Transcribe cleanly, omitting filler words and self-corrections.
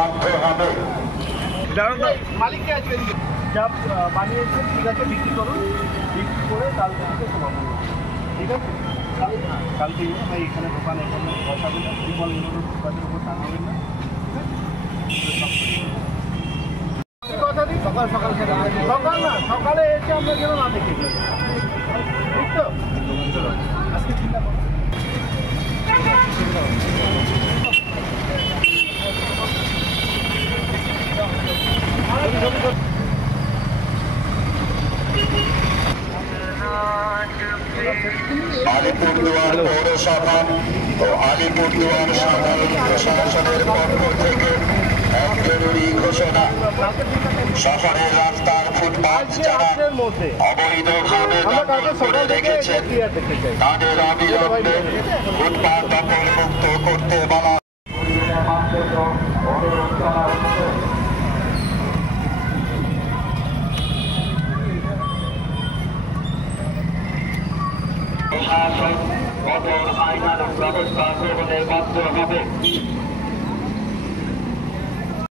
বাধ্য হবে। মালিককে আজকে যা বানিয়েছেন ঠিক আছে, বিক্রি করুন, বিক্রি করে কালকে থেকে তোমার ঠিক আছে। কালকে এখানে দোকানে এখানে বসাবেন না, ত্রিপল এগুলো দোকানের উপর টাঙাবেন না, ঠিক আছে। কথা দিই সকাল সকাল সকাল না সকালে এসে আমরা যেন না দেখি, ঠিক তো আজকে চিন্তা করুন। আলিপুরদুয়ার পৌরসভা ও আলিপুরদুয়ার সাধারণ প্রশাসনের পক্ষ থেকে এক জরুরি ঘোষণা। শহরের রাস্তার ফুটপাত যারা অবৈধভাবে দখল করে রেখেছেন তাদের অবিলম্বে ফুটপাত দখল মুক্ত করতে বলা। প্রশাসন কঠোর আইনানুগ ব্যবস্থা গ্রহণে বাধ্য হবে।